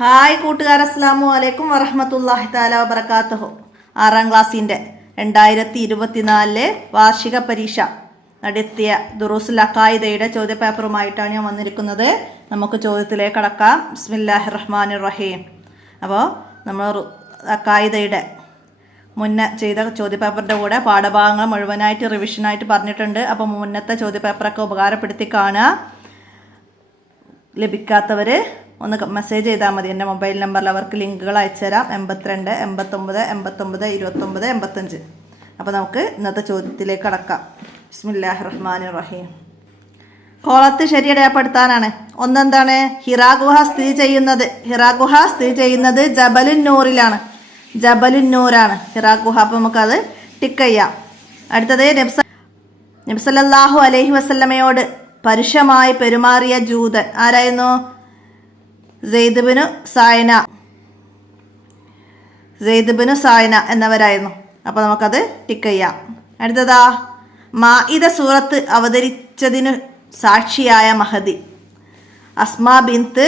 Hi കൂട്ടുകാർ, അസ്സലാമു അലൈക്കും വറഹ്മത്തുള്ളാഹി തആല വബറകാതുഹു. 6ാം ക്ലാസ്സിൻ്റെ 2024 വാർഷിക പരീക്ഷ നടത്തിയ ദുറൂസുൽ അഖായിദയുടെ ചോദ്യപേപ്പറുമായിട്ടാണ് ഞാൻ വന്നിരിക്കുന്നത്. നമുക്ക് ചോദ്യത്തിലേക്ക് കടക്കാം. ബിസ്മില്ലാഹിർ റഹ്മാനിർ റഹീം. അപ്പോൾ നമ്മൾ അഖായിദയുടെ മുന്നേ ചെയ്ത ചോദ്യപേപ്പറിൻ്റെ കൂടെ പാഠഭാഗങ്ങൾ മുഴുവനായിട്ട് റിവിഷനായിട്ട് പറഞ്ഞിട്ടുണ്ട്. അപ്പോൾ മുന്നത്തെ ചോദ്യപേപ്പറൊക്കെ ഉപകാരപ്പെടുത്തി കാണുക. ലഭിക്കാത്തവർ ഒന്ന് മെസ്സേജ് ചെയ്താൽ മതി. എൻ്റെ മൊബൈൽ നമ്പറിൽ അവർക്ക് ലിങ്കുകൾ അയച്ചു തരാം. 82 89 89 29 85. അപ്പോൾ നമുക്ക് ഇന്നത്തെ ചോദ്യത്തിലേക്ക് കടക്കാം. ബിസ്മില്ലാഹിർ റഹ്മാനിർ റഹീം. കോളത്ത് ശരിയടയാപ്പെടുത്താനാണ്. ഒന്നെന്താണ്? ഹിറാ ഗുഹ സ്ഥിതി ചെയ്യുന്നത് ജബലുൻ നൂറിലാണ്. ജബലുൻ നൂറാണ് ഹിറാ ഗുഹ. അപ്പോൾ നമുക്കത് ടിക്ക് ചെയ്യാം. അടുത്തത് നബി സല്ലല്ലാഹു അലൈഹി വസല്ലമയോട് പരുഷമായി പെരുമാറിയ ജൂതൻ ആരായിരുന്നു? സെയ്ദ് ബിനു സായന എന്നവരായിരുന്നു. അപ്പോൾ നമുക്കത് ടിക്ക് ചെയ്യാം. അടുത്തതാ, മാഇദ സൂറത്ത് അവതരിച്ചതിനു സാക്ഷിയായ മഹദി അസ്മാ ബിൻത്ത്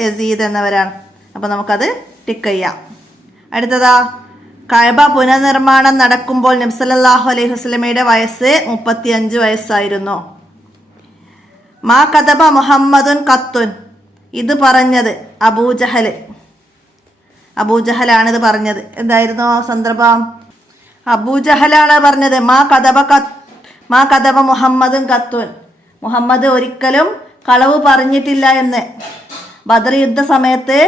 യസീദ് എന്നവരാണ്. അപ്പോൾ നമുക്കത് ടിക്ക് ചെയ്യാം. അടുത്തതാ, കഅബ പുനർനിർമ്മാണം നടക്കുമ്പോൾ നബി സല്ലല്ലാഹു അലൈഹി വസല്ലമയുടെ വയസ്സ് 35 വയസ്സായിരുന്നു. മാ കദബ മുഹമ്മദുൻ ഖത്തുൻ. ഇത് പറഞ്ഞത് അബൂജഹലാണ് ഇത് പറഞ്ഞത്. എന്തായിരുന്നു സന്ദർഭം? അബൂജഹലാണ് പറഞ്ഞത് മാ കദബ മുഹമ്മദുൻ ഖത്തുൻ. മുഹമ്മദ് ഒരിക്കലും കളവ് പറഞ്ഞിട്ടില്ല എന്ന്. ബദർ യുദ്ധ സമയത്ത്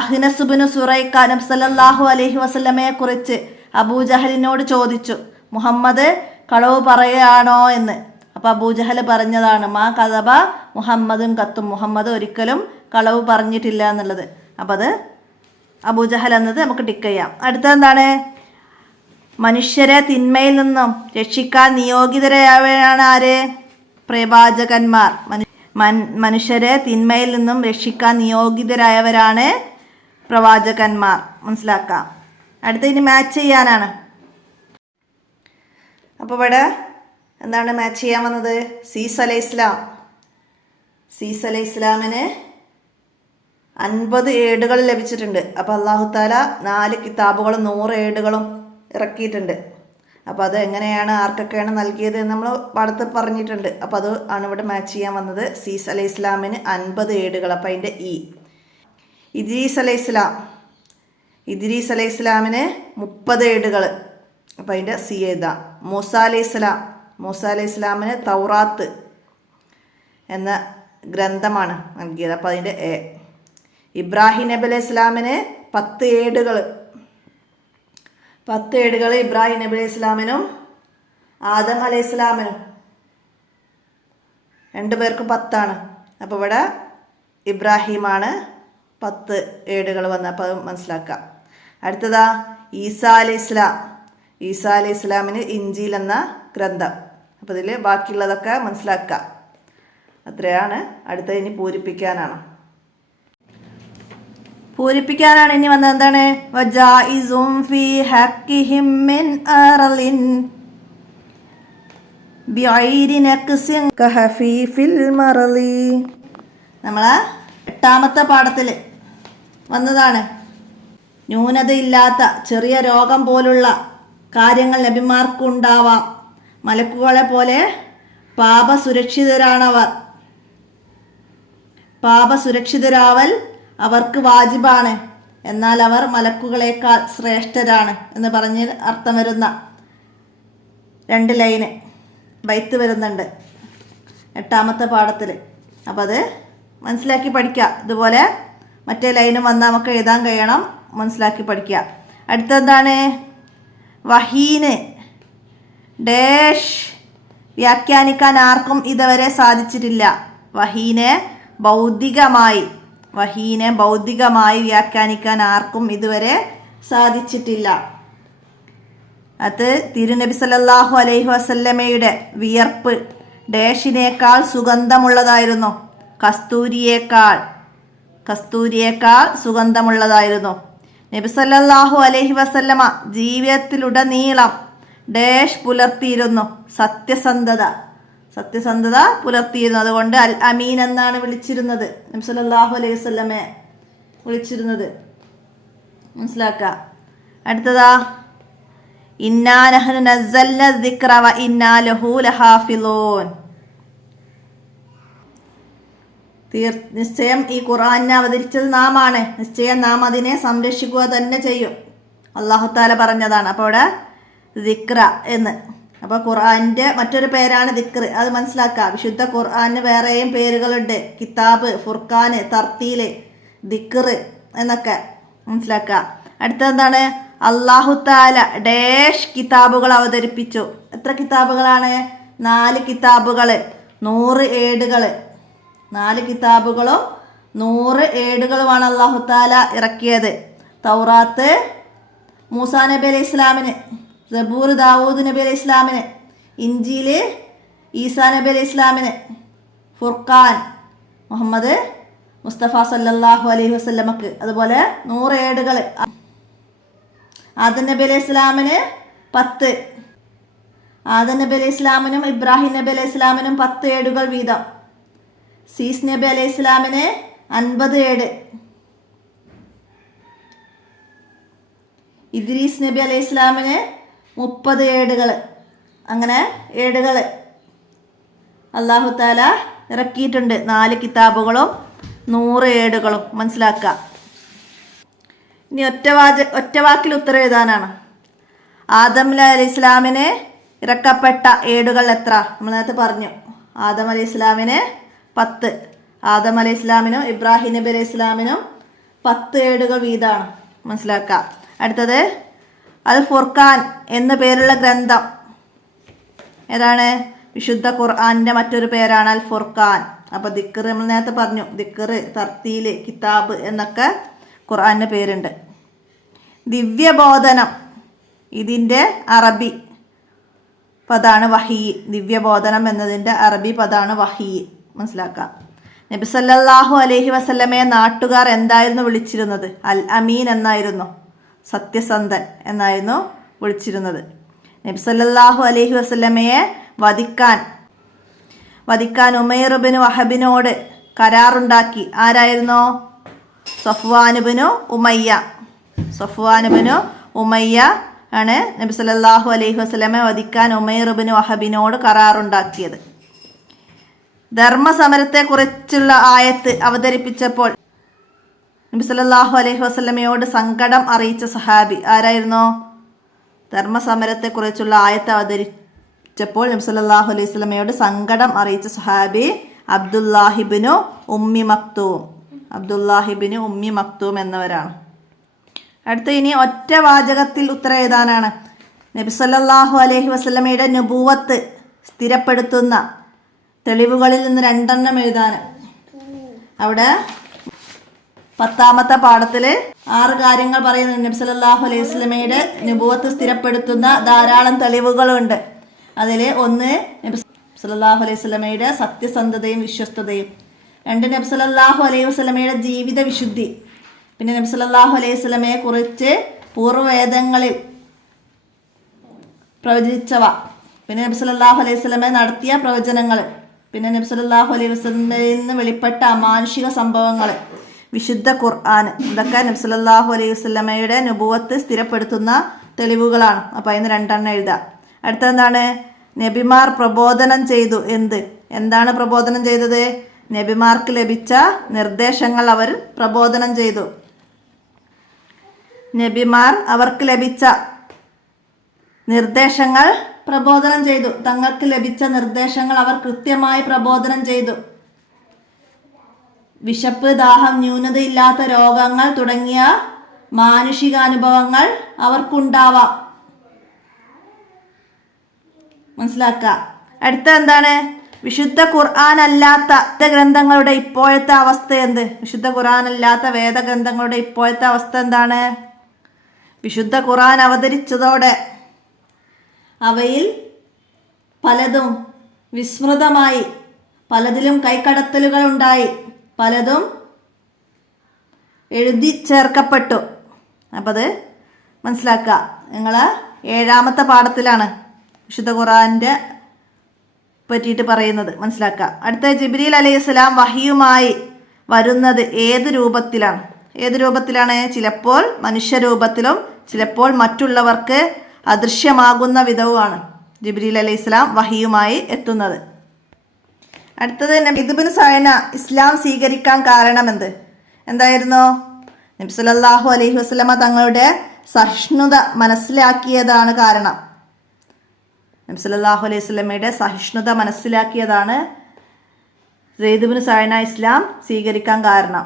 അഹ്നസ് ബിനു സുറൈഖ നബി സല്ലല്ലാഹു അലൈഹി വസല്ലമയെ കുറിച്ച് അബൂജഹലിനോട് ചോദിച്ചു, മുഹമ്മദ് കളവ് പറയുകയാണോ എന്ന്. അപ്പോൾ അബൂജഹൽ പറഞ്ഞതാണ് മാ കദബ മുഹമ്മദുൻ ഖത്തുൻ. മുഹമ്മദ് ഒരിക്കലും കളവ് പറഞ്ഞിട്ടില്ല എന്നുള്ളത്. അപ്പോൾ അത് അബൂജഹൽ എന്നത് നമുക്ക് ടിക്ക് ചെയ്യാം. അടുത്തതെന്താണ്? മനുഷ്യരെ തിന്മയിൽ നിന്നും രക്ഷിക്കാൻ നിയോഗിതരായവരാണ് ആര്? പ്രവാചകന്മാർ. മനുഷ്യരെ തിന്മയിൽ നിന്നും രക്ഷിക്കാൻ നിയോഗിതരായവരാണ് പ്രവാചകന്മാർ. മനസ്സിലാക്കാം. അടുത്ത ഇനി മാച്ച് ചെയ്യാനാണ്. അപ്പോൾ ഇവിടെ എന്താണ് മാച്ച് ചെയ്യാൻ വന്നത്? സീസ് അലൈഹിസ്സലാമിന് 50 ഏടുകൾ ലഭിച്ചിട്ടുണ്ട്. അപ്പോൾ അല്ലാഹു തആല 4 കിതാബുകളും 100 ഏടുകളും ഇറക്കിയിട്ടുണ്ട്. അപ്പോൾ അത് എങ്ങനെയാണ് ആർക്കൊക്കെയാണ് നൽകിയത് എന്ന് നമ്മൾ പാഠത്ത് പറഞ്ഞിട്ടുണ്ട്. അപ്പോൾ അത് ആണ് ഇവിടെ മാച്ച് ചെയ്യാൻ വന്നത്. സീസ് അലൈഹിസ്സലാമിന് 50 ഏടുകൾ. അപ്പോൾ അതിൻ്റെ ഇദ്രീസ് അലൈഹിസ്സലാമിന് 30 ഏടുകൾ. അപ്പോൾ അതിൻ്റെ സി എഴുതാം. മൂസ അലൈഹിസ്സലാമിന് തൗറാത്ത് എന്ന ഗ്രന്ഥമാണ് നൽകിയത്. അപ്പോൾ അതിൻ്റെ എ. ഇബ്രാഹിം നബി അലൈഹിസ്സലാമിന് 10 ഏടുകൾ. 10 ഏടുകൾ ഇബ്രാഹിം നബി അലൈഹിസ്സലാമിനും ആദം അലൈഹിസ്സലാമിനും 2 പേർക്കും 10 ആണ്. അപ്പോൾ ഇവിടെ ഇബ്രാഹിമാണ് 10 ഏടുകൾ വന്നത്. അപ്പോൾ അത് മനസ്സിലാക്കാം. അടുത്തതാ, ഈസാ അലൈഹിസ്സലാമിന് ഇഞ്ചീൽ എന്ന ഗ്രന്ഥം. അപ്പോൾ ഇതിൽ ബാക്കിയുള്ളതൊക്കെ മനസ്സിലാക്കുക. അത്രയാണ്. അടുത്ത ഇനി പൂരിപ്പിക്കാനാണ്. ഇനി വന്നത് എന്താണ്? വജായിസും ഫീ ഹഖ്ഖിഹിം മിൻ അർളിൻ ബിഐരി നഖ്സിൻ കഹഫീഫിൽ മർളി. നമ്മളെ 8ാമത്തെ പാഠത്തിൽ വന്നതാണ്. ന്യൂനതയില്ലാത്ത ചെറിയ രോഗം പോലുള്ള കാര്യങ്ങൾ നബിമാർക്കുണ്ടാവാം. മലക്കുകളെ പോലെ പാപസുരക്ഷിതരാവൽ അവർക്ക് വാജിബാണ്. എന്നാൽ അവർ മലക്കുകളേക്കാൾ ശ്രേഷ്ഠരാണ് എന്ന് പറഞ്ഞ് അർത്ഥം വരുന്ന 2 ലൈന് ബൈത്ത് വരുന്നുണ്ട് 8ാമത്തെ പാഠത്തിൽ. അപ്പോൾ അത് മനസ്സിലാക്കി പഠിക്കുക. ഇതുപോലെ മറ്റേ ലൈനും വന്നാൽ നമുക്ക് എഴുതാൻ കഴിയണം. മനസ്സിലാക്കി പഠിക്കുക. അടുത്തെന്താണ്? വഹീന് ഡാഷ് വ്യാഖ്യാനിക്കാൻ ആർക്കും ഇതുവരെ സാധിച്ചിട്ടില്ല. വഹീനെ ഭൗതികമായി വ്യാഖ്യാനിക്കാൻ ആർക്കും ഇതുവരെ സാധിച്ചിട്ടില്ല. അത് തിരുനബി സല്ലല്ലാഹു അലൈഹി വസല്ലമയുടെ വിയർപ്പ് ഡാഷിനേക്കാൾ സുഗന്ധമുള്ളതായിരുന്നു. കസ്തൂരിയേക്കാൾ സുഗന്ധമുള്ളതായിരുന്നു. നബി സല്ലല്ലാഹു അലൈഹി വസല്ലമ ജീവിതത്തിലുടനീളം ഡാഷ് പുലർത്തിയിരുന്നു. സത്യസന്ധത. സത്യസന്ധത പുലർത്തിയിരുന്നു. അതുകൊണ്ട് അൽ അമീൻ എന്നാണ് വിളിച്ചിരുന്നത്, നബി സല്ലല്ലാഹു അലൈഹി വസല്ലമയെ വിളിച്ചിരുന്നത്. മനസ്സിലാക്കുക. അടുത്തതാ, ഇന്നാ നഹ്നു നസ്സൽന ദിക്റ വ ഇന്നാ ലഹു ലഹാഫിളൂൻ. നിശ്ചയം ഈ ഖുർആനെ അവതരിച്ചത് നാം ആണ്, നിശ്ചയം നാം അതിനെ സംരക്ഷിക്കുക തന്നെ ചെയ്യും. അല്ലാഹു തആല പറഞ്ഞതാണ്. അപ്പോൾ അവിടെ ദിക്റ എന്ന്, അപ്പോൾ ഖുർആന്റെ മറ്റൊരു പേരാണ് ദിക്ർ, അത് മനസ്സിലാക്കുക. വിശുദ്ധ ഖുർആന് വേറെയും പേരുകളുണ്ട്, കിതാബ്, ഫുർഖാന്, തർത്തീല്, ദിക്ർ എന്നൊക്കെ മനസ്സിലാക്കുക. അടുത്തെന്താണ്, അല്ലാഹു തആല ഡാഷ് കിതാബുകൾ അവതരിപ്പിച്ചു. എത്ര കിതാബുകളാണ്? 4 കിതാബുകൾ, 100 ഏടുകൾ. 4 കിതാബുകളും 100 ഏടുകളുമാണ് അല്ലാഹു തആല ഇറക്കിയത്. തൗറാത്ത് മൂസാ നബി അലൈഹി ഇസ്ലാമിന്, സബൂർ ദാവൂദ് നബി അലൈഹി ഇസ്ലാമിന്, ഇഞ്ചീല് ഈസാ നബി അലൈഹി ഇസ്ലാമിന്, ഫുർഖാൻ മുഹമ്മദ് മുസ്തഫ സല്ലല്ലാഹു അലൈഹി വസല്ലമക്ക്. അതുപോലെ 100 ഏടുകൾ ആദം നബി അലൈഹി ഇസ്ലാമിന് 10, ആദം നബി അലൈഹി ഇസ്ലാമിനും ഇബ്രാഹിം നബി അലൈഹി ഇസ്ലാമിനും 10 ഏടുകൾ വീതം. സീസ് നബി അലൈഹി ഇസ്ലാമിന് 50 ഏട്, ഇദ്രീസ് നബി അലൈഹി ഇസ്ലാമിന് 30 ഏടുകൾ. അങ്ങനെ ഏടുകൾ അല്ലാഹു തആല ഇറക്കിയിട്ടുണ്ട്. 4 കിതാബുകളും 100 ഏടുകളും. മനസ്സിലാക്കുക. ഇനി ഒറ്റ വാക്കിൽ ഉത്തരം എഴുതാനാണ്. ആദം അലൈഹി ഇസ്ലാമിന് ഇറക്കപ്പെട്ട ഏടുകൾ എത്ര? നമ്മൾ നേരത്തെ പറഞ്ഞു, ആദം അലൈഹി ഇസ്ലാമിന് 10, ആദം അലൈഹി ഇസ്ലാമിനും ഇബ്രാഹിം നബി അലൈഹി ഇസ്ലാമിനും 10 ഏടുകൾ വീതമാണ്. മനസ്സിലാക്കുക. അടുത്തത്, അൽ ഫുർഖാൻ എന്ന പേരുള്ള ഗ്രന്ഥം ഏതാണ്? വിശുദ്ധ ഖുർആന്റെ മറ്റൊരു പേരാണ് അൽ ഫുർഖാൻ. അപ്പോൾ ദിക്ർ നമ്മൾ നേരത്തെ പറഞ്ഞു, ദിക്ർ, തർത്തീല്, കിതാബ് എന്നൊക്കെ ഖുർആന്റെ പേരുണ്ട്. ദിവ്യബോധനം, ഇതിൻ്റെ അറബി പദാണ് വഹീ. ദിവ്യബോധനം എന്നതിൻ്റെ അറബി പദാണ് വഹീ. മനസ്സിലാക്കാം. നബി സല്ലല്ലാഹു അലൈഹി വസല്ലമയെ നാട്ടുകാർ എന്തായിരുന്നു വിളിച്ചിരുന്നത്? അൽ അമീൻ എന്നായിരുന്നു, സത്യസന്ധൻ എന്നായിരുന്നു വിളിച്ചിരുന്നത്. നബി സല്ലല്ലാഹു അലൈഹി വസല്ലമയെ വധിക്കാൻ ഉമൈർ ഇബ്നു വഹബിനോട് കരാറുണ്ടാക്കി. ആരായിരുന്നു? സഫ്വാൻ ഇബ്നു ഉമയ്യ ആണ് നബി സല്ലല്ലാഹു അലൈഹി വസല്ലമയെ വധിക്കാൻ ഉമൈർ ഇബ്നു വഹബിനോട് കരാറുണ്ടാക്കിയത്. ധർമ്മസമരത്തെക്കുറിച്ചുള്ള ആയത്ത് അവതരിപ്പിച്ചപ്പോൾ നബി സല്ലല്ലാഹു അലൈഹി വസല്ലമയോട് സങ്കടം അറിയിച്ച സഹാബി ആരായിരുന്നു? ധർമ്മസമരത്തെക്കുറിച്ചുള്ള ആയത്ത് അവതരിച്ചപ്പോൾ നബി സല്ലല്ലാഹു അലൈഹി വസല്ലമയോട് സങ്കടം അറിയിച്ച സഹാബി അബ്ദുല്ലാഹിബ്നു ഉമ്മി മക്തൂം എന്നവരാണ്. അടുത്ത ഇനി ഒറ്റ വാചകത്തിൽ ഉത്തരം എഴുതാനാണ്. നബി സല്ലല്ലാഹു അലൈഹി വസല്ലമയുടെ നുബുവത്ത് സ്ഥിരപ്പെടുത്തുന്ന തെളിവുകളിൽ നിന്ന് 2 എഴുതാൻ. അവിടെ 10ാമത്തെ പാഠത്തിൽ 6 കാര്യങ്ങൾ പറയുന്നുണ്ട്. നബി സല്ലല്ലാഹു അലൈഹി വസല്ലമയുടെ നുബുവത്ത് സ്ഥിരപ്പെടുത്തുന്ന ധാരാളം തെളിവുകളുണ്ട്. അതിൽ 1 നബി സല്ലല്ലാഹു അലൈഹി വസല്ലമയുടെ സത്യസന്ധതയും വിശ്വസ്തതയും. 2 നബി സല്ലല്ലാഹു അലൈഹി വസല്ലമയുടെ ജീവിത വിശുദ്ധി. പിന്നെ നബി സല്ലല്ലാഹു അലൈഹി വസല്ലമയെ കുറിച്ച് പൂർവ്വവേദങ്ങളിൽ പ്രവചിച്ചവ. പിന്നെ നബി സല്ലല്ലാഹു അലൈഹി വസല്ലമയെ നടത്തിയ പ്രവചനങ്ങൾ. പിന്നെ നബി സല്ലല്ലാഹു അലൈഹി വസല്ലമയിൽ നിന്ന് വെളിപ്പെട്ട അമാനുഷിക സംഭവങ്ങൾ, വിശുദ്ധ ഖുർആൻ. ഇതൊക്കെ നബി സല്ലല്ലാഹു അലൈഹി വസല്ലമയുടെ നുബുവത്ത് സ്ഥിരപ്പെടുത്തുന്ന തെളിവുകളാണ്. അപ്പോൾ അതിന് 2 എഴുതാം. അടുത്തെന്താണ്? നബിമാർ പ്രബോധനം ചെയ്തു. എന്താണ് പ്രബോധനം ചെയ്തത്? നബിമാർക്ക് ലഭിച്ച നിർദ്ദേശങ്ങൾ അവർ പ്രബോധനം ചെയ്തു. നബിമാർ അവർക്ക് ലഭിച്ച നിർദ്ദേശങ്ങൾ പ്രബോധനം ചെയ്തു. തങ്ങൾക്ക് ലഭിച്ച നിർദ്ദേശങ്ങൾ അവർ കൃത്യമായി പ്രബോധനം ചെയ്തു. വിശപ്പ്, ദാഹം, ന്യൂനതയില്ലാത്ത രോഗങ്ങൾ തുടങ്ങിയ മാനുഷികാനുഭവങ്ങൾ അവർക്കുണ്ടാവാം. മനസ്സിലാക്കുക. അടുത്ത എന്താണ്? വിശുദ്ധ ഖുർആൻ അല്ലാത്ത ഗ്രന്ഥങ്ങളുടെ ഇപ്പോഴത്തെ അവസ്ഥ എന്ത്? വിശുദ്ധ ഖുർആൻ അല്ലാത്ത വേദഗ്രന്ഥങ്ങളുടെ ഇപ്പോഴത്തെ അവസ്ഥ എന്താണ്? വിശുദ്ധ ഖുർആൻ അവതരിച്ചതോടെ അവയിൽ പലതും വിസ്മൃതമായി, പലതിലും കൈക്കടത്തലുകൾ ഉണ്ടായി, പലതും എഴുതി ചേർക്കപ്പെട്ടു. അപ്പം അത് മനസ്സിലാക്കുക. നിങ്ങൾ 7ാമത്തെ പാഠത്തിലാണ് വിശുദ്ധ ഖുർആൻ്റെ പറ്റിയിട്ട് പറയുന്നത് മനസ്സിലാക്കുക. അടുത്ത ജിബ്രീൽ അലൈഹിസ്സലാം വഹിയുമായി വരുന്നത് ഏത് രൂപത്തിലാണ്? ചിലപ്പോൾ മനുഷ്യരൂപത്തിലും ചിലപ്പോൾ മറ്റുള്ളവർക്ക് അദൃശ്യമാകുന്ന വിധവുമാണ് ജിബ്രീൽ അലൈഹിസ്സലാം വഹിയുമായി എത്തുന്നത്. അടുത്തത് നബി ഇബ്നു സഅന ഇസ്ലാം സ്വീകരിക്കാൻ കാരണമെന്ത്? എന്തായിരുന്നു? നബി സല്ലല്ലാഹു അലൈഹി വസല്ലമ തങ്ങളുടെ സഹിഷ്ണുത മനസ്സിലാക്കിയതാണ് കാരണം. നബി സല്ലല്ലാഹു അലൈഹി വസല്ലമയുടെ സഹിഷ്ണുത മനസ്സിലാക്കിയതാണ് സെയ്ദ് ഇബ്നു സഅന ഇസ്ലാം സ്വീകരിക്കാൻ കാരണം.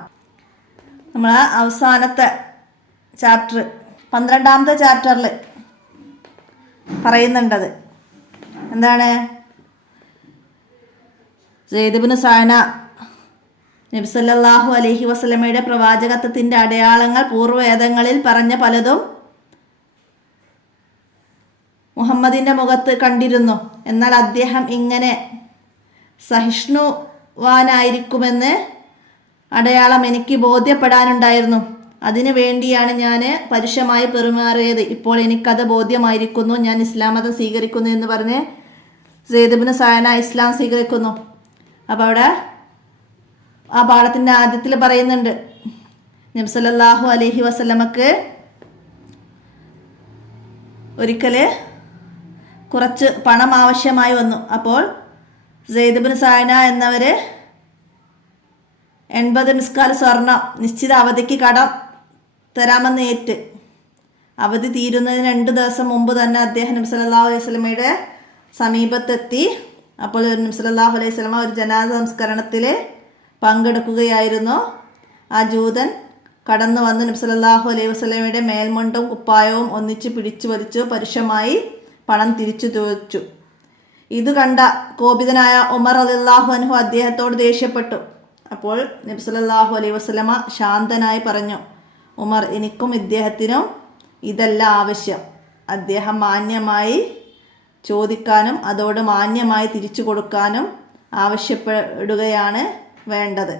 നമ്മൾ അവസാനത്തെ ചാപ്റ്റർ 12ാമത്തെ ചാപ്റ്ററിൽ പറയുന്നുണ്ടത് എന്താണ്? സെയ്ദ് ഇബ്നു സഅന നബി സല്ലല്ലാഹു അലൈഹി വസല്ലമയുടെ പ്രവാചകത്വത്തിൻ്റെ അടയാളങ്ങൾ പൂർവ്വവേദങ്ങളിൽ പറഞ്ഞ പലതും മുഹമ്മദിൻ്റെ മുഖത്ത് കണ്ടിരുന്നു. എന്നാൽ അദ്ദേഹം ഇങ്ങനെ സഹിഷ്ണുവാനായിരിക്കുമെന്ന് അടയാളം എനിക്ക് ബോധ്യപ്പെടാനുണ്ടായിരുന്നു. അതിനു വേണ്ടിയാണ് ഞാൻ പരുഷമായി പെരുമാറിയത്. ഇപ്പോൾ എനിക്കത് ബോധ്യമായിരിക്കുന്നു. ഞാൻ ഇസ്ലാം മതം സ്വീകരിക്കുന്നു എന്ന് പറഞ്ഞ് സെയ്ദ് ഇബ്നു സഅന ഇസ്ലാം സ്വീകരിക്കുന്നു. അപ്പോൾ അവിടെ ആ പാഠത്തിൻ്റെ ആദ്യത്തിൽ പറയുന്നുണ്ട് നബി സല്ലല്ലാഹു അലൈഹി വസല്ലമക്ക് ഒരിക്കൽ കുറച്ച് പണം ആവശ്യമായി വന്നു. അപ്പോൾ സെയ്ദ് ഇബ്നു സഅന എന്നവർ 80 മിസ്കാൽ സ്വർണം നിശ്ചിത അവധിക്ക് കടം തരാമെന്ന് ഏറ്റ് അവധി തീരുന്നതിന് 2 ദിവസം മുമ്പ് തന്നെ അദ്ദേഹം നബി സല്ലല്ലാഹു അലൈഹി വസല്ലമയുടെ സമീപത്തെത്തി. അപ്പോൾ നബി സല്ലല്ലാഹു അലൈഹി വസല്ലമ ഒരു ജനാസ സംസ്കരണത്തിൽ പങ്കെടുക്കുകയായിരുന്നു. ആ ജൂതൻ കടന്നു വന്ന് നബി സല്ലല്ലാഹു അലൈഹി വസല്ലമയുടെ മേൽമുണ്ടും കുപ്പായവും ഒന്നിച്ച് പിടിച്ചു വലിച്ചു പരുഷമായി പണം തിരിച്ചു ചോദിച്ചു. ഇത് കണ്ട കോപിതനായ ഉമർ റളിയല്ലാഹു അൻഹു അദ്ദേഹത്തോട് ദേഷ്യപ്പെട്ടു. അപ്പോൾ നബി സല്ലല്ലാഹു അലൈഹി വസല്ലമ ശാന്തനായി പറഞ്ഞു, ഉമർ, എനിക്കും ഇദ്ദേഹത്തിനും ഇതല്ല ആവശ്യം. അദ്ദേഹം മാന്യമായി ചോദിക്കാനും അതോട് മാന്യമായി തിരിച്ചു കൊടുക്കാനും ആവശ്യപ്പെടുകയാണ് വേണ്ടത്.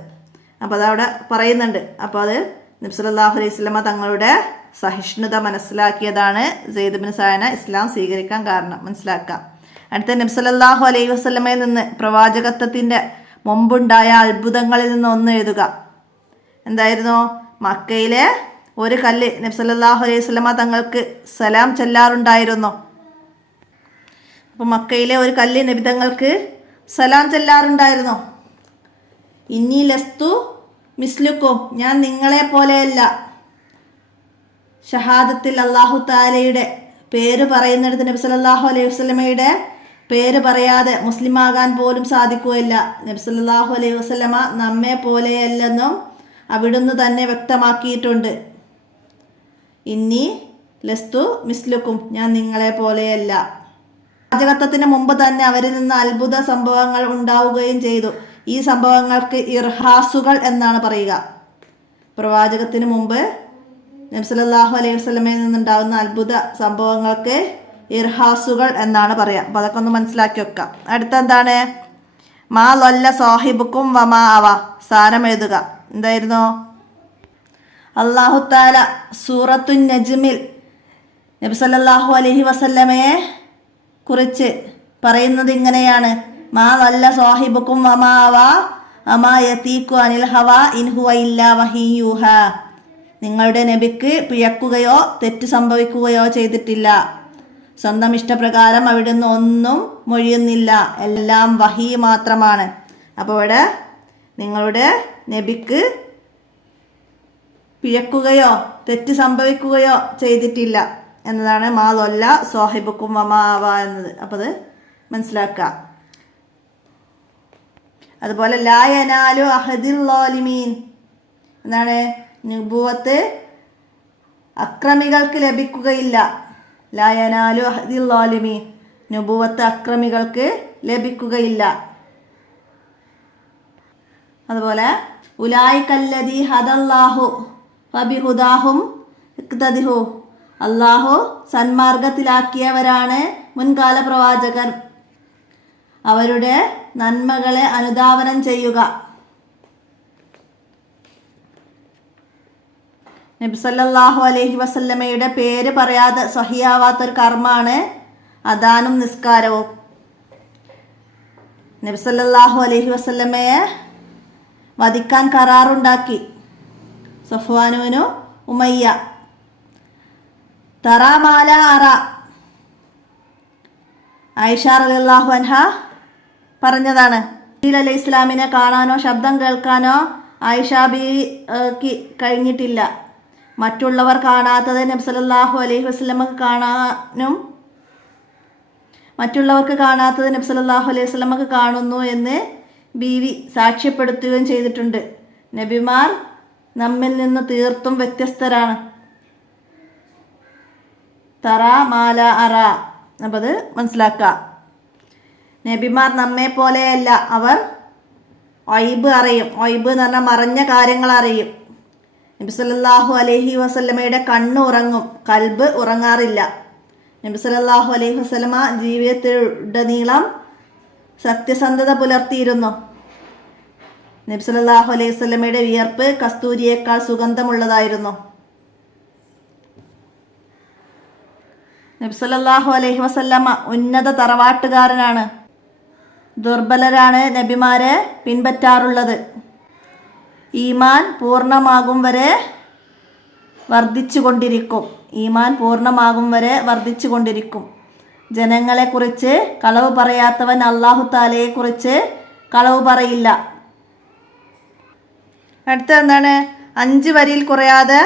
അപ്പോൾ അതവിടെ പറയുന്നുണ്ട്. അപ്പോൾ അത് നബി സല്ലല്ലാഹു അലൈഹി വസല്ലമ തങ്ങളുടെ സഹിഷ്ണുത മനസ്സിലാക്കിയതാണ് സെയ്ദ് ഇബ്നു സഅന ഇസ്ലാം സ്വീകരിക്കാൻ കാരണം. മനസ്സിലാക്കാം. അടുത്ത നബി സല്ലല്ലാഹു അലൈഹി വസല്ലമയിൽ നിന്ന് പ്രവാചകത്വത്തിൻ്റെ മുമ്പുണ്ടായ അത്ഭുതങ്ങളിൽ നിന്ന് ഒന്ന് എഴുതുക. എന്തായിരുന്നു? മക്കയിലെ ഒരു കല്ല് നബി സല്ലല്ലാഹു അലൈഹി വസല്ലമ തങ്ങൾക്ക് സലാം ചൊല്ലാറുണ്ടായിരുന്നു. അപ്പോൾ മക്കയിലെ ഒരു കല്ല് നബി തങ്ങൾക്ക് സലാം ചൊല്ലാറുണ്ടായിരുന്നു. ഇന്നി ലസ്തു മിസ്ലുക്കും, ഞാൻ നിങ്ങളെ പോലെയല്ല. ഷഹാദത്തിൽ അല്ലാഹു തആലയുടെ പേര് പറയുന്നിടത്ത് നബി സല്ലല്ലാഹു അലൈഹി വസല്ലമയുടെ പേര് പറയാതെ മുസ്ലിമാകാൻ പോലും സാധിക്കുകയില്ല. നബി സല്ലല്ലാഹു അലൈഹി വസല്ലമ നമ്മെ പോലെയല്ലെന്നും അവിടുന്ന് തന്നെ വ്യക്തമാക്കിയിട്ടുണ്ട്. ഇന്നി ലസ്തു മിസ്ലുക്കും, ഞാൻ നിങ്ങളെ പോലെയല്ല. പ്രവാചകത്വത്തിന് മുമ്പ് തന്നെ അവരിൽ നിന്ന് അത്ഭുത സംഭവങ്ങൾ ഉണ്ടാവുകയും ചെയ്തു. ഈ സംഭവങ്ങൾക്ക് ഇർഹാസുകൾ എന്നാണ് പറയുക. പ്രവാചകത്തിന് മുമ്പ് നബി സല്ലല്ലാഹു അലൈഹി വസല്ലമയിൽ നിന്നുണ്ടാവുന്ന അത്ഭുത സംഭവങ്ങൾക്ക് ഇർഹാസുകൾ എന്നാണ് പറയുക. അപ്പോൾ അതൊക്കെ ഒന്ന് മനസ്സിലാക്കി വെക്കാം. അടുത്ത എന്താണ്? മാ ലൊല്ല സാഹിബുക്കും വമാ അവ, സാരം എഴുതുക. എന്തായിരുന്നു? അല്ലാഹു തആല സൂറത്തുൻ നജ്മിൽ നബി സല്ലല്ലാഹു അലൈഹി വസല്ലമയെ കുറിച്ച് പറയുന്നത് ഇങ്ങനെയാണ്: മാ ലൊല്ല സാഹിബുക്കും വമാ അവ അമാ യതീഖു അനിൽ ഹവാ ഇൻ ഹുവ ഇല്ലാ വഹിയൂഹ. നിങ്ങളുടെ നബിക്ക് പിഴക്കുകയോ തെറ്റ് സംഭവിക്കുകയോ ചെയ്തിട്ടില്ല. സ്വന്തം ഇഷ്ടപ്രകാരം അവിടുന്ന് ഒന്നും മൊഴിയുന്നില്ല, എല്ലാം വഹി മാത്രമാണ്. അപ്പോൾ ഇവിടെ നിങ്ങളുടെ നബിക്ക് പിഴക്കുകയോ തെറ്റ് സംഭവിക്കുകയോ ചെയ്തിട്ടില്ല എന്നതാണ് മാ ലൊല്ല സാഹിബുക്കും വമാ അവ എന്നത്. അപ്പോൾ അത് മനസ്സിലാക്കുക. അതുപോലെ ലാ യനാലു അഹദിൽ ളാലിമീൻ എന്താണ്? നുബുവത്ത് അക്രമികൾക്ക് ലഭിക്കുകയില്ല. ലാ യനാലു അഹദിൽ ളാലിമീൻ, നുബുവത്ത് അക്രമികൾക്ക് ലഭിക്കുകയില്ല. അതുപോലെ ഉലായികല്ലദീ ഹദല്ലാഹു ഫബിഹുദാഹും ഇഖ്തദിഹു, അല്ലാഹു സന്മാർഗത്തിലാക്കിയവരാണ് മുൻകാല പ്രവാചകർ, അവരുടെ നന്മകളെ അനുധാവനം ചെയ്യുക. നബി സല്ലല്ലാഹു അലൈഹി വസല്ലമയുടെ പേര് പറയാതെ സ്വഹിയാവാത്തൊരു കർമ്മമാണ് അദാനും നിസ്കാരവും. നബി സല്ലല്ലാഹു അലൈഹി വസല്ലമയെ വധിക്കാൻ കരാറുണ്ടാക്കി സഫ്വാനുവിനു ഉമയ്യ. തറ മാല അറ, ആയിഷ റളിയല്ലാഹു അൻഹ പറഞ്ഞതാണ്. ജിബ്രീൽ അലൈഹി ഇസ്ലാമിനെ കാണാനോ ശബ്ദം കേൾക്കാനോ ആയിഷ ബീവിക്ക് കഴിഞ്ഞിട്ടില്ല. മറ്റുള്ളവർ കാണാത്തത് നബി സല്ലല്ലാഹു അലൈഹി വസല്ലമക്ക് കാണാനും മറ്റുള്ളവർക്ക് കാണാത്തത് നബി സല്ലല്ലാഹു അലൈഹി വസല്ലമക്ക് കാണുന്നു എന്ന് ബീവി സാക്ഷ്യപ്പെടുത്തുകയും ചെയ്തിട്ടുണ്ട്. നബിമാർ നമ്മിൽ നിന്ന് തീർത്തും വ്യത്യസ്തരാണ്. തറ മാല അറ, അപ്പം അത് മനസ്സിലാക്കുക. നബിമാർ നമ്മെ പോലെയല്ല, അവർ ഒയ്ബ് അറിയും. ഒയ്ബ് എന്ന് പറഞ്ഞാൽ മറഞ്ഞ കാര്യങ്ങൾ അറിയും. നബി സല്ലല്ലാഹു അലൈഹി വസല്ലമയുടെ കണ്ണ് ഉറങ്ങും, കൽബ് ഉറങ്ങാറില്ല. നബി സല്ലല്ലാഹു അലൈഹി വസല്ലമ ജീവിതത്തിലുടനീളം സത്യസന്ധത പുലർത്തിയിരുന്നു. നബി സല്ലല്ലാഹു അലൈഹി വസല്ലമയുടെ വിയർപ്പ് കസ്തൂരിയേക്കാൾ സുഗന്ധമുള്ളതായിരുന്നു. നബി സല്ലല്ലാഹു അലൈഹി വസല്ലമ ഉന്നത തറവാട്ടുകാരനാണ്. ദുർബലരാണ് നബിമാരെ പിൻപറ്റാറുള്ളത്. ഈമാൻ പൂർണ്ണമാകും വരെ വർദ്ധിച്ചുകൊണ്ടിരിക്കും. ഈമാൻ പൂർണ്ണമാകും വരെ വർദ്ധിച്ചുകൊണ്ടിരിക്കും. ജനങ്ങളെക്കുറിച്ച് കളവ് പറയാത്തവൻ അല്ലാഹു തആലയെക്കുറിച്ച് കളവ് പറയില്ല. അടുത്ത എന്താണ്? 5 വരിയിൽ കുറയാതെ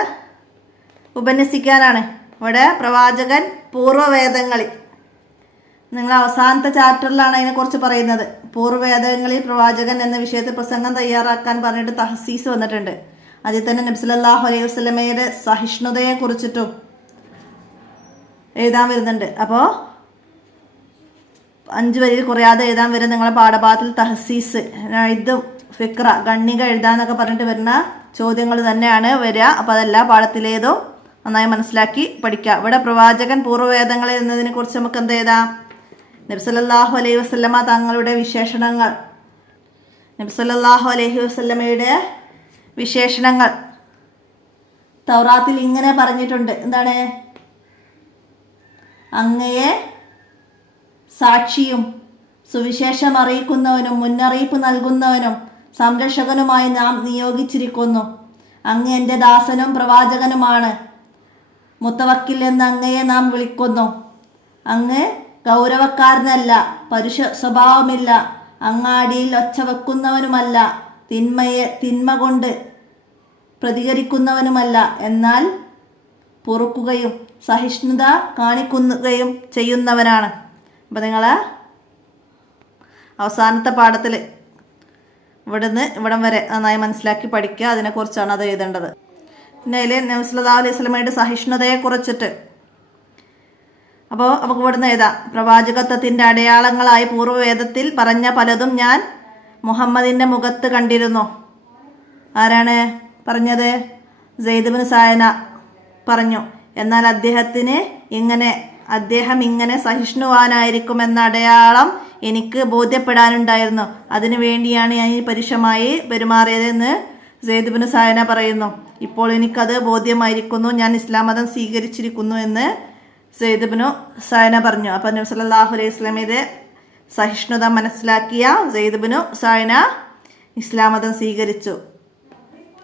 ഉപന്യസിക്കാനാണ്. ഇവിടെ പ്രവാചകൻ പൂർവ്വവേദങ്ങളിൽ, നിങ്ങൾ അവസാനത്തെ ചാപ്റ്ററിലാണ് അതിനെക്കുറിച്ച് പറയുന്നത്. പൂർവ്വവേദങ്ങളിൽ പ്രവാചകൻ എന്ന വിഷയത്തിൽ പ്രസംഗം തയ്യാറാക്കാൻ പറഞ്ഞിട്ട് തഹസീസ് വന്നിട്ടുണ്ട്. അതിൽ തന്നെ നബി സല്ലല്ലാഹു അലൈഹി വസല്ലമയുടെ സഹിഷ്ണുതയെക്കുറിച്ചിട്ടും എഴുതാൻ വരുന്നുണ്ട്. അപ്പോൾ 5 വരിയിൽ കുറയാതെ എഴുതാൻ വരും. നിങ്ങളെ പാഠഭാഗത്തിൽ തഹസീസ്, ഇതും ഫിക്ര, ഗണ്ണിക എഴുതാന്നൊക്കെ പറഞ്ഞിട്ട് വരുന്ന ചോദ്യങ്ങൾ തന്നെയാണ് വരിക. അപ്പോൾ അതെല്ലാ പാഠത്തിലേതും നന്നായി മനസ്സിലാക്കി പഠിക്കുക. ഇവിടെ പ്രവാചകൻ പൂർവ്വവേദങ്ങളിൽ എന്നതിനെ കുറിച്ച് നമുക്ക് എന്ത് ചെയ്താം? നബി സല്ലല്ലാഹു അലൈഹി വസല്ലമ തങ്ങളുടെ വിശേഷണങ്ങൾ, നബി സല്ലല്ലാഹു അലൈഹി വസല്ലമയുടെ വിശേഷണങ്ങൾ തൗറാത്തിൽ ഇങ്ങനെ പറഞ്ഞിട്ടുണ്ട്. എന്താണ്? അങ്ങയെ സാക്ഷിയും സുവിശേഷം അറിയിക്കുന്നവനും മുന്നറിയിപ്പ് നൽകുന്നവനും സംരക്ഷകനുമായി നാം നിയോഗിച്ചിരിക്കുന്നു. അങ്ങ് എൻ്റെ ദാസനും പ്രവാചകനുമാണ്. മുത്തവക്കിൽ എന്ന് അങ്ങയെ നാം വിളിക്കുന്നു. അങ്ങ് ഗൗരവക്കാരനല്ല, പരുഷ സ്വഭാവമില്ല, അങ്ങാടിയിൽ ഒച്ച വെക്കുന്നവനുമല്ല, തിന്മ കൊണ്ട് പ്രതികരിക്കുന്നവനുമല്ല, എന്നാൽ പൊറുക്കുകയും സഹിഷ്ണുത കാണിക്കുകയും ചെയ്യുന്നവനാണ്. അപ്പം നിങ്ങൾ അവസാനത്തെ പാഠത്തിൽ ഇവിടുന്ന് ഇവിടം വരെ നന്നായി മനസ്സിലാക്കി പഠിക്കുക. അതിനെക്കുറിച്ചാണ് അത് എഴുതേണ്ടത്. പിന്നെ അതിൽ നബി സല്ലല്ലാഹു അലൈഹി വസല്ലമയുടെ സഹിഷ്ണുതയെക്കുറിച്ചിട്ട് അപ്പോൾ നമുക്ക് ഇവിടുന്ന് എഴുതാം. പ്രവാചകത്വത്തിൻ്റെ അടയാളങ്ങളായി പൂർവ്വവേദത്തിൽ പറഞ്ഞ പലതും ഞാൻ മുഹമ്മദിൻ്റെ മുഖത്ത് കണ്ടിരുന്നു. ആരാണ് പറഞ്ഞത്? സെയ്ദ് ഇബ്നു സായന പറഞ്ഞു. എന്നാൽ അദ്ദേഹം ഇങ്ങനെ സഹിഷ്ണുവാനായിരിക്കുമെന്ന അടയാളം എനിക്ക് ബോധ്യപ്പെടാനുണ്ടായിരുന്നു. അതിനു വേണ്ടിയാണ് ഞാൻ ഈ പരുഷമായി പെരുമാറിയതെന്ന് സെയ്ദ് ഇബ്നു സായന പറയുന്നു. ഇപ്പോൾ എനിക്കത് ബോധ്യമായിരിക്കുന്നു. ഞാൻ ഇസ്ലാം മതം സ്വീകരിച്ചിരിക്കുന്നു എന്ന് സെയ്ദ് ഇബ്നു സായന പറഞ്ഞു. അപ്പോൾ നബി സല്ലല്ലാഹു അലൈഹി വസല്ലമയുടെ സഹിഷ്ണുത മനസ്സിലാക്കിയ സെയ്ദ് ഇബ്നു സായന ഇസ്ലാം മതം സ്വീകരിച്ചു.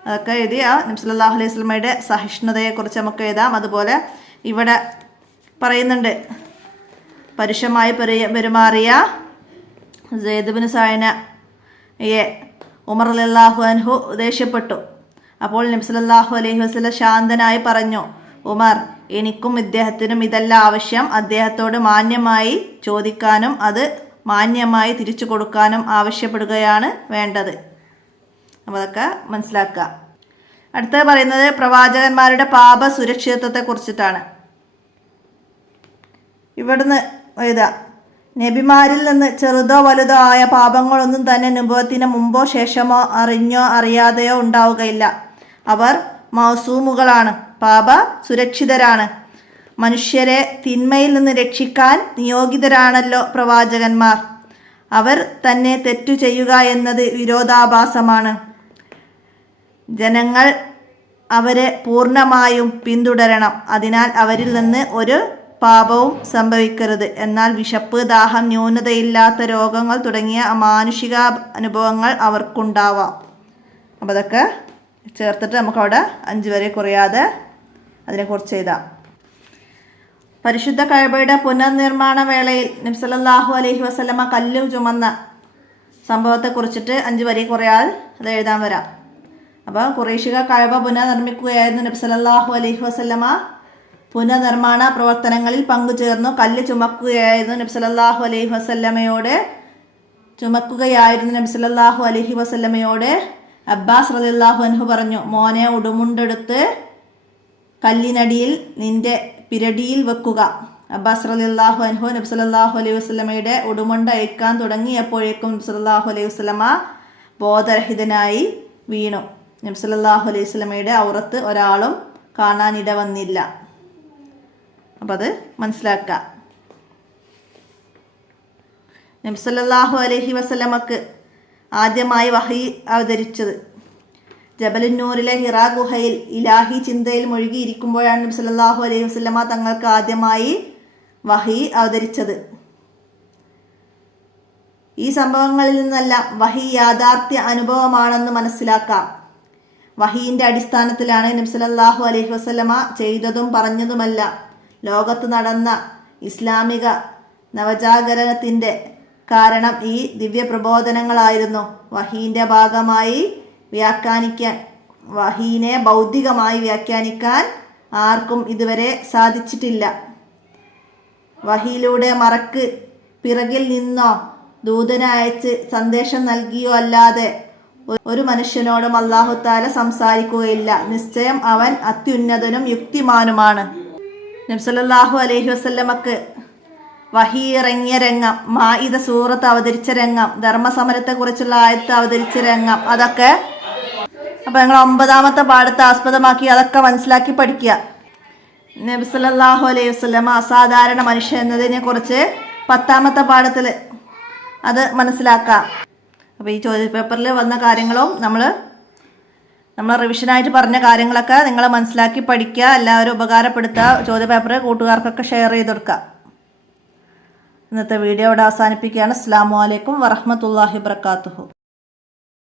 അതൊക്കെ എഴുതിയ നബി സല്ലല്ലാഹു അലൈഹി വസല്ലമയുടെ സഹിഷ്ണുതയെക്കുറിച്ച് നമുക്ക് എഴുതാം. അതുപോലെ ഇവിടെ പറയുന്നുണ്ട്, പരുഷമായി പെരുമാറിയ സെയ്ദ് ഇബ്നു സായനയെ ഉമർ റളിയല്ലാഹു അൻഹു ദേഷ്യപ്പെട്ടു. അപ്പോൾ നബി സല്ലല്ലാഹു അലൈഹി വസല്ലം ശാന്തനായി പറഞ്ഞു, ഉമർ, എനിക്കും ഇദ്ദേഹത്തിനും ഇതല്ല ആവശ്യം. അദ്ദേഹത്തോട് മാന്യമായി ചോദിക്കാനും അത് മാന്യമായി തിരിച്ചു കൊടുക്കാനും ആവശ്യപ്പെടുകയാണ് വേണ്ടത്. അപ്പോൾ അതൊക്കെ മനസ്സിലാക്കുക. അടുത്തത് പറയുന്നത് പ്രവാചകന്മാരുടെ പാപ സുരക്ഷിതത്വത്തെക്കുറിച്ചിട്ടാണ്. ഇവിടുന്ന് എഴുതാം, നബിമാരിൽ നിന്ന് ചെറുതോ വലുതോ ആയ പാപങ്ങളൊന്നും തന്നെ നുബുവത്തിന് മുമ്പോ ശേഷമോ അറിഞ്ഞോ അറിയാതെയോ ഉണ്ടാവുകയില്ല. അവർ മൗസൂമുകളാണ്, പാപ സുരക്ഷിതരാണ്. മനുഷ്യരെ തിന്മയിൽ നിന്ന് രക്ഷിക്കാൻ നിയോഗിതരാണല്ലോ പ്രവാചകന്മാർ. അവർ തന്നെ തെറ്റു ചെയ്യുക എന്നത് വിരോധാഭാസമാണ്. ജനങ്ങൾ അവരെ പൂർണ്ണമായും പിന്തുടരണം. അതിനാൽ അവരിൽ നിന്ന് ഒരു പാപവും സംഭവിക്കരുത്. എന്നാൽ വിശപ്പ്, ദാഹം, ന്യൂനതയില്ലാത്ത രോഗങ്ങൾ തുടങ്ങിയ അമാനുഷിക അനുഭവങ്ങൾ അവർക്കുണ്ടാവാം. അപ്പോൾ അതൊക്കെ ചേർത്തിട്ട് നമുക്കവിടെ 5 വരെ കുറയാതെ അതിനെക്കുറിച്ച് എഴുതാം. പരിശുദ്ധ കഅബയുടെ പുനർനിർമ്മാണ വേളയിൽ നബി സല്ലല്ലാഹു അലൈഹി വസല്ലമ കല്ല് ചുമന്ന സംഭവത്തെക്കുറിച്ചിട്ട് 5 വരെ കുറയാൽ അത് എഴുതാൻ വരാം. അപ്പോൾ ഖുറൈശികൾ കഅബ പുനർനിർമ്മിക്കുകയായിരുന്നു. നബി സല്ലല്ലാഹു അലൈഹി വസല്ലമ പുനർനിർമ്മാണ പ്രവർത്തനങ്ങളിൽ പങ്കുചേർന്നു. കല്ല് ചുമക്കുകയായിരുന്നു നബി സല്ലല്ലാഹു അലൈഹി വസല്ലമയോട് അബ്ബാസ് റളിയല്ലാഹു അൻഹു പറഞ്ഞു, മോനെ ഉടുമുണ്ടെടുത്ത് കല്ലിനടിയിൽ നിന്റെ പിരടിയിൽ വെക്കുക. അബ്ബാസ് റളിയല്ലാഹു അൻഹു നബി സല്ലല്ലാഹു അലൈഹി വസല്ലമയുടെ ഉടുമുണ്ട് അഴിക്കാൻ തുടങ്ങിയപ്പോഴേക്കും നബി സല്ലല്ലാഹു അലൈഹി വസല്ലമ ബോധരഹിതനായി വീണു. നബി സല്ലല്ലാഹു അലൈഹി വസല്ലമയുടെ ഔറത്ത് ഒരാളും കാണാനിട വന്നില്ല. അപ്പം അത് മനസ്സിലാക്കുക. നബി സല്ലല്ലാഹു അലൈഹി വസല്ലമക്ക് ആദ്യമായി വഹി അവതരിച്ചത് ജബലുന്നൂറിലെ ഹിറാ ഗുഹയിൽ ഇലാഹി ചിന്തയിൽ മുഴുകിയിരിക്കുമ്പോഴാണ് നബി സല്ലല്ലാഹു അലൈഹി വസല്ലമ തങ്ങൾക്ക് ആദ്യമായി വഹി അവതരിച്ചത്. ഈ സംഭവങ്ങളിൽ നിന്നെല്ലാം വഹി യാഥാർത്ഥ്യ അനുഭവമാണെന്ന് മനസ്സിലാക്കാം. വഹീൻ്റെ അടിസ്ഥാനത്തിലാണ് നബി സല്ലല്ലാഹു അലൈഹി വസല്ലമ ചെയ്തതും പറഞ്ഞതുമല്ല. ലോകത്ത് നടന്ന ഇസ്ലാമിക നവജാഗരണത്തിൻ്റെ കാരണം ഈ ദിവ്യ പ്രബോധനങ്ങളായിരുന്നു. വഹീൻ്റെ ഭാഗമായി വഹീനെ ഭൗതികമായി വ്യാഖ്യാനിക്കാൻ ആർക്കും ഇതുവരെ സാധിച്ചിട്ടില്ല. വഹിയിലൂടെ മറക്ക് പിറകിൽ നിന്നോ ദൂതനെ അയച്ച് സന്ദേശം നൽകിയോ അല്ലാതെ ഒരു മനുഷ്യനോടും അല്ലാഹു തആല സംസാരിക്കുകയില്ല. നിശ്ചയം അവൻ അത്യുന്നതനും യുക്തിമാനുമാണ്. നബി സല്ലല്ലാഹു അലൈഹി വസല്ലമക്ക് വഹി ഇറങ്ങിയ രംഗം, മാഇദ സൂറത്ത് അവതരിച്ച രംഗം, ധർമ്മസമരത്തെക്കുറിച്ചുള്ള ആയത്ത് അവതരിച്ച രംഗം, അതൊക്കെ അപ്പോൾ നിങ്ങൾ 9ാമത്തെ പാഠത്തെ ആസ്പദമാക്കി അതൊക്കെ മനസ്സിലാക്കി പഠിക്കുക. നബി സല്ലല്ലാഹു അലൈഹി വസല്ലമ അസാധാരണ മനുഷ്യൻ എന്നതിനെ കുറിച്ച് 10ാമത്തെ പാഠത്തിൽ അത് മനസ്സിലാക്കാം. അപ്പോൾ ഈ ചോദ്യപേപ്പറിൽ വന്ന കാര്യങ്ങളും നമ്മൾ റിവിഷനായിട്ട് പറഞ്ഞ കാര്യങ്ങളൊക്കെ നിങ്ങൾ മനസ്സിലാക്കി പഠിക്കുക. എല്ലാവരും ഉപകാരപ്പെടുത്തുക. ചോദ്യപേപ്പർ കൂട്ടുകാർക്കൊക്കെ ഷെയർ ചെയ്ത് കൊടുക്കുക. ഇന്നത്തെ വീഡിയോ ഇവിടെ അവസാനിപ്പിക്കുകയാണ്. അസ്സലാമു അലൈക്കും വറഹ്മത്തുള്ളാഹി വബറകാതുഹു.